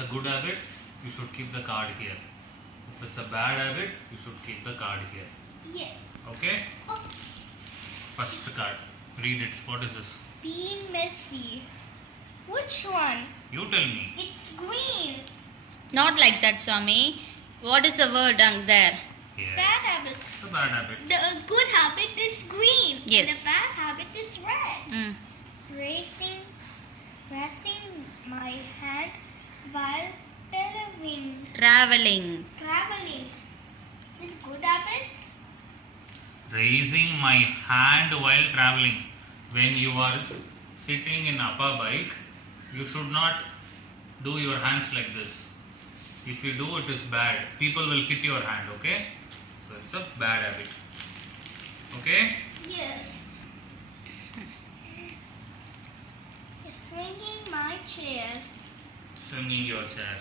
a good habit, you should keep the card here. If it's a bad habit, you should keep the card here. Yes. Okay? Oh, First card. Read it. What is this? being messy. Which one? You tell me. It's green. Not like that, Swami. What is the word there? Yes. Bad habits. It's a bad habit. The good habit is green. Yes. And the bad habit is red. Mm. Resting my hand while traveling. Traveling. Is it good habit? Raising my hand while traveling. When you are sitting in upper bike, you should not do your hands like this. If you do, it is bad. People will hit your hand, okay? So it's a bad habit. Okay? Yes. Swinging my chair. Swinging your chair.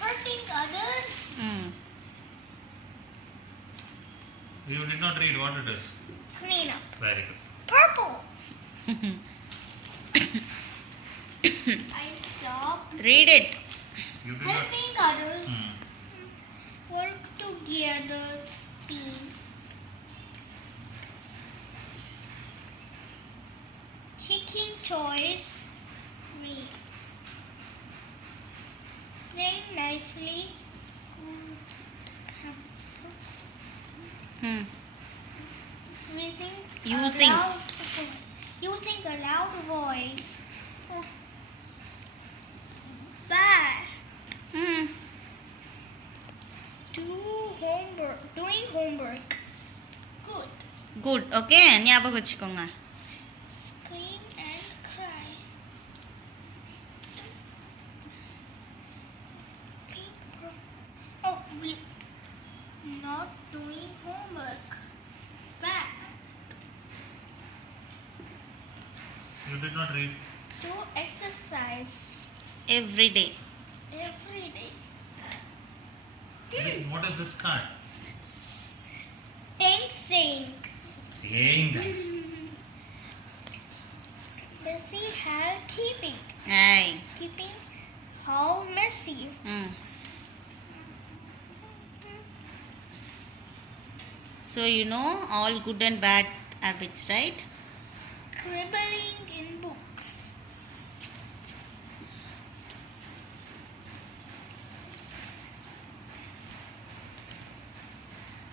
Hurting others. Mm. You did not read what it is. Clean up. Very good. Purple. I stop. Read it. You did not. Helping others. Hmm. Work together. Team. Kicking toys. Read. Playing nicely. Mm. Using Using. a loud voice. Bad. Mm. Doing homework. Good. Good. Okay. ஞாபகம் வச்சுக்கோங்க. Scream and cry. Oh, not doing homework. Bad. You did not read. Do exercise Every day. every day. What is this card? Saying. Saying this. Messy hair keeping. Aye. Keeping how messy. Mm. So you know all good and bad habits, right? Scribbling in books.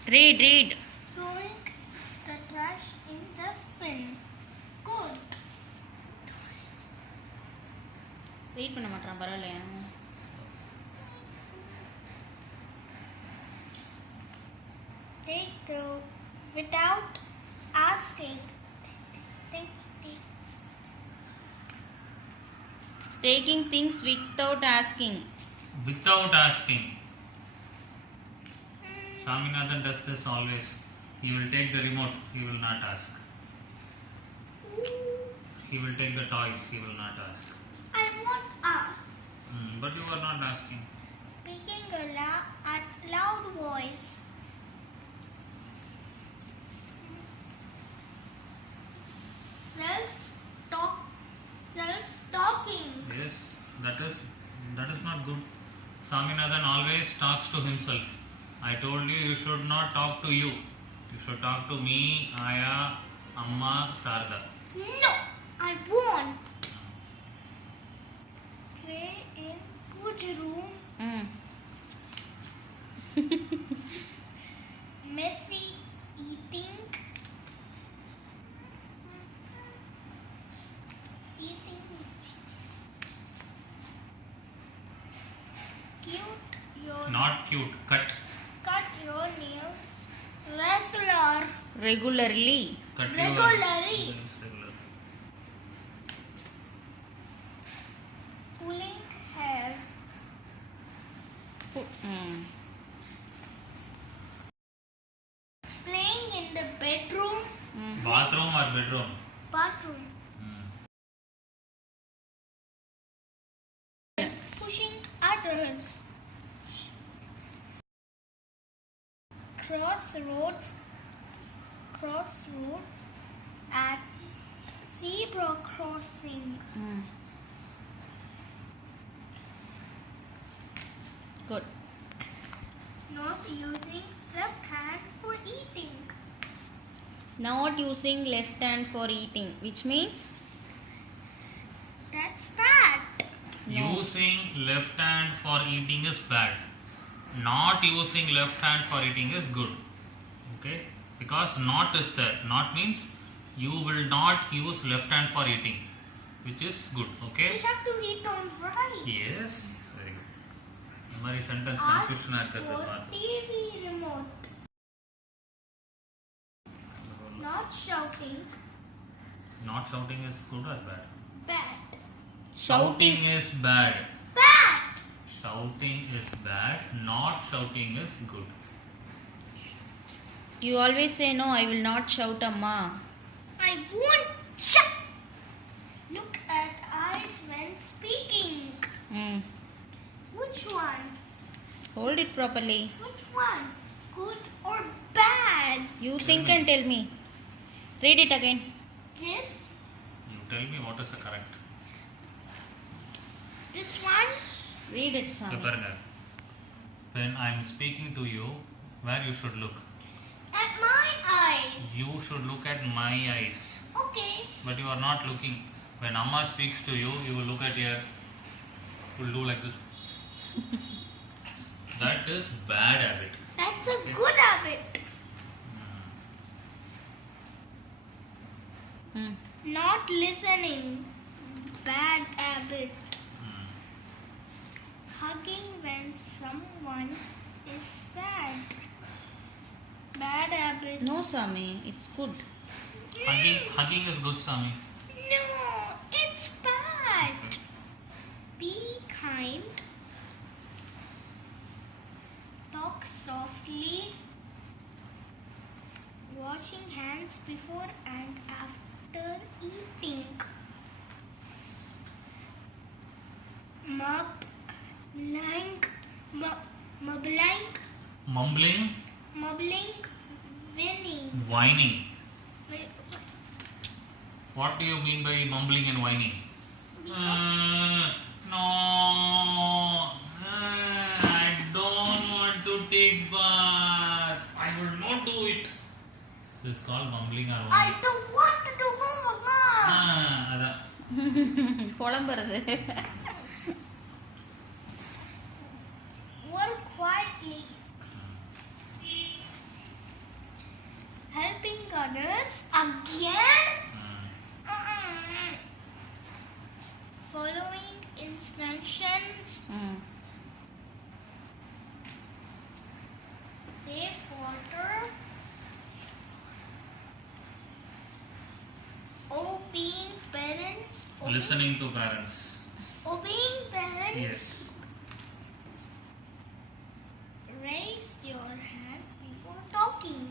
Read. Throwing the trash in dustbin. Good. Wait பண்ண மாட்டான் பரவாயில்லையா? Take the without asking. Taking things without asking. Without asking. Swaminathan does this always. He will take the remote, he will not ask. He will take the toys, he will not ask. I want us. But you are not asking. Speaking at loud voice. Self-talking. Yes, that is not good. Swaminathan always talks to himself. I told you, you should not talk to you. You should talk to me, Aya, Amma, Sarda. No, I won't. Play in good room. Mm. Messy eating. Cute your Not cute, cut. cut your nails. Regular. Regularly. Cut Regularly. Your, yes, regular. Pulling hair. Mm. Playing in the bedroom. Mm. Bathroom or bedroom? Bathroom. Hmm. Pushing others. Crossroads zebra crossing. Good. Not using left hand for eating. Not using left hand for eating, which means That's bad. No. Using left hand for eating is bad. Not using left hand for eating is good. Okay? Because not is there. Not means you will not use left hand for eating, which is good. We Okay? have to eat on right. Yes. Very good. இந்த மாதிரி sentence Ask confusion இருக்கிறது for பார்த்து. TV remote. Not shouting. Not shouting is good or bad? Bad. Shouting is bad. Bad. Shouting is bad. Not shouting is good. you always say no, I will not shout, Amma. I won't shout. Look at eyes when speaking. Which one? Hold it properly. Which one? Good or bad? You think and tell me. Read it again. This? You tell me what is the correct. This one? Read it, இங்க Swami. பாருங்க. When I am speaking to you, where you should look? At my eyes. You should look at my eyes. Okay. But you are not looking. When Amma speaks to you, you will look at here. You will do like this. That is bad habit. That's a good habit. Not listening. Bad habit. Hugging when someone is sad. Bad habit. No, Swami, it's good. Hugging is good, Swami. No, it's bad. Be kind. Talk softly. Washing hands before and after eating. Mumbling, Mumbling, winning. whining. Wait, What do you mean by mumbling and whining? No, I don't want to take bath. I will not do it. This is called mumbling or I whining. don't want to do homework, Mom. அதான். புலம்புறது. Work quietly. Helping others again. Following instructions. Safe water. Obeying parents. Listening to parents. Obeying parents. Yes. Raise your hand before talking.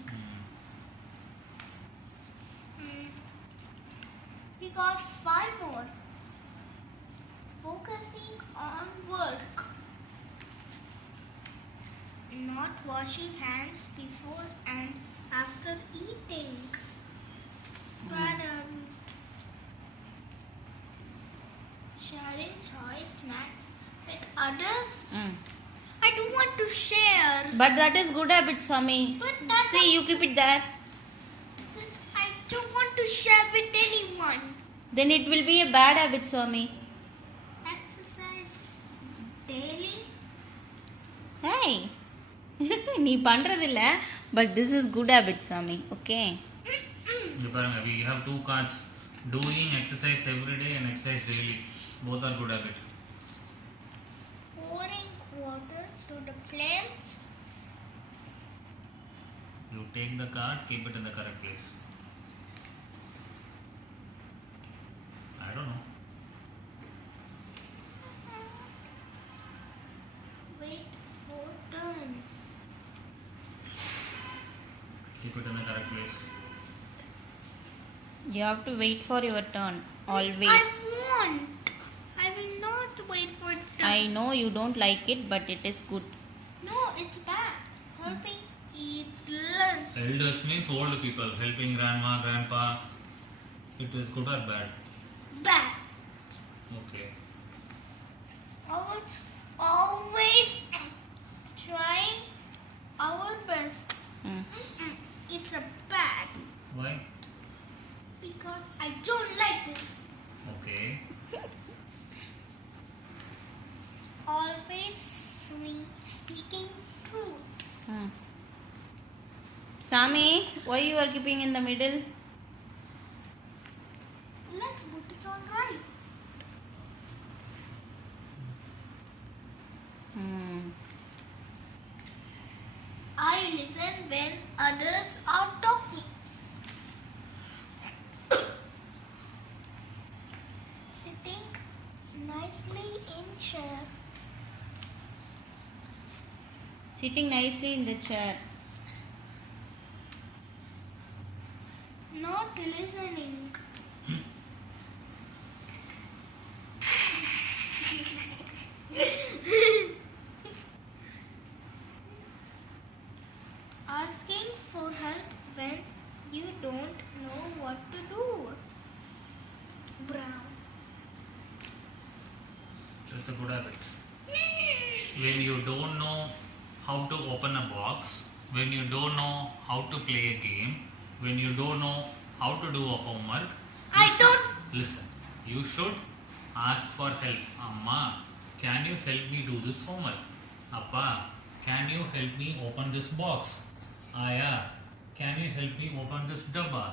We got 5 more. Focusing on work. Not washing hands before and after eating. Sharing choice snacks with others. I don't want to share. But that is good habit, Swami. But that's See, you keep it there. I don't want to share with anyone. Then it will be a bad habit, Swami. Exercise daily. Hey. நீ பண்றது இல்ல, but this is good habit, Swami. Okay. இங்க பாருங்க, we have 2 cards. Doing exercise every day and exercise daily. Both are good habit. Pouring water to the plants. You take the card, keep it in the correct place. I don't know. Wait for turns. Keep it in the correct place. You have to wait for your turn. Always. I won't. I will not wait for turn. I know you don't like it, but it is good. No, it's bad. Helping elders. Elders means old people. Helping grandma, grandpa. It is good or bad? bad. Okay. Always trying our best. Hmm. It's a bad Why? because I don't like this. Okay. Always speaking truth. Hmm. Sami, why you are keeping in the middle? Let's put it on right. Hmm. I listen when others are talking. Sitting nicely in chair. Sitting nicely in the chair. Not listening. Asking for help when you don't know what to do. Brown. That's a good habit. When you don't know how to open a box, when you don't know how to play a game, when you don't know how to do a homework, I you don't- should- listen. You should ask for help. Amma, can you help me do this homework? Appa, can you help me open this box? Aya, can you help me open this dabba?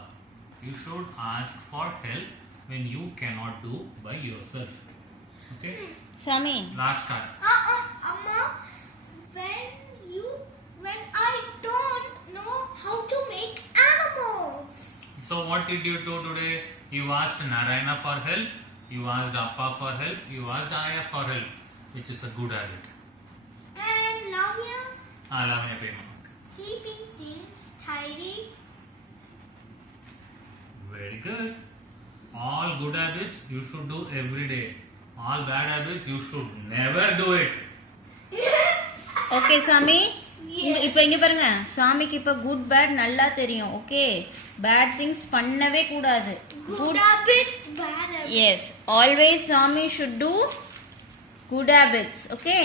You should ask for help when you cannot do by yourself. Okay? Sami, Last card. Amma, when I don't know how to make animals. So what did you do today? You asked Narayana for help, you asked Appa for help, you asked Aya for help, which is a good habit. And Lavya, Lamya Pema. keeping things tidy. Very good. All good habits you should do every day. All bad habits you should never do it. Okay சாமி இப்போ இங்க பாருங்க சுவாமிக்கு இப்போ good bad நல்லா தெரியும் okay bad things பண்ணவே கூடாது Good habits, bad habits. Yes always Sammy should do good habits okay